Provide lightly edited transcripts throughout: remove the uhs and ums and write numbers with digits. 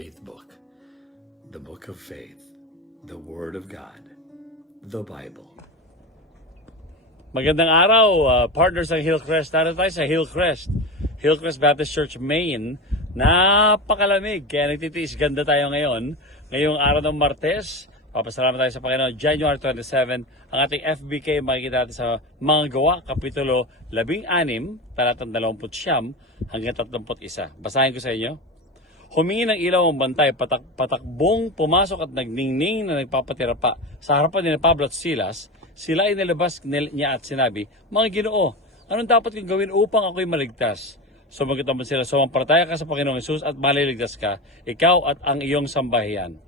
faith book, the book of faith, the Word of God, the Bible. Magandang araw, partners ng Hillcrest. Narito tayo sa Hillcrest Baptist Church, Maine. Napakalamig, kaya nagtitiis ganda tayo ngayon. Ngayong araw ng Martes, papasalamat tayo sa Panginoon. January 27, ang ating FBK makikita natin sa Mga Gawa, Kapitulo 16, talatang 29 hanggang 31. Basahin ko sa inyo. Humingi ng ilaw ang bantay, patakbong pumasok at nagningning na nagpapatira pa. Sa harapan ni Pablo at Silas, sila ay nilabas niya at sinabi, "Mga Ginoo, anong dapat kong gawin upang ako'y maligtas?" Sumagot naman sila, "Sumampalataya ka sa Panginoong Hesus at maliligtas ka, ikaw at ang iyong sambahayan."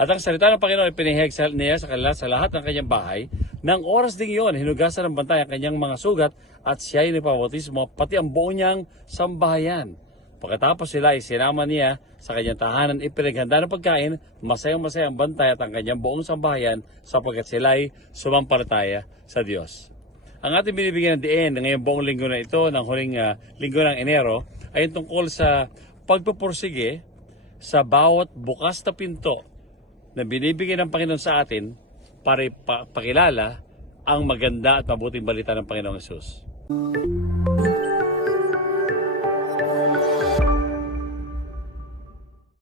At ang salita ng Panginoon ay pinahayag niya sa kanila sa lahat ng kanyang bahay. Nang oras ding iyon, hinugasan ng bantay ang kanyang mga sugat at siya ay nagpabautismo, pati ang buo niyang sambahayan. Pagkatapos sila ay sinama niya sa kanyang tahanan, ipinaghanda ng pagkain, masayang-masaya ang bantay at ang kanyang buong sambahayan sapagkat sila ay sumampalataya sa Diyos. Ang ating binibigyan ng diin ngayong buong linggo na ito, ng huling linggo ng Enero, ay tungkol sa pagpupursige sa bawat bukas na pinto na binibigyan ng Panginoon sa atin para ipakilala ang maganda at mabuting balita ng Panginoong Hesus.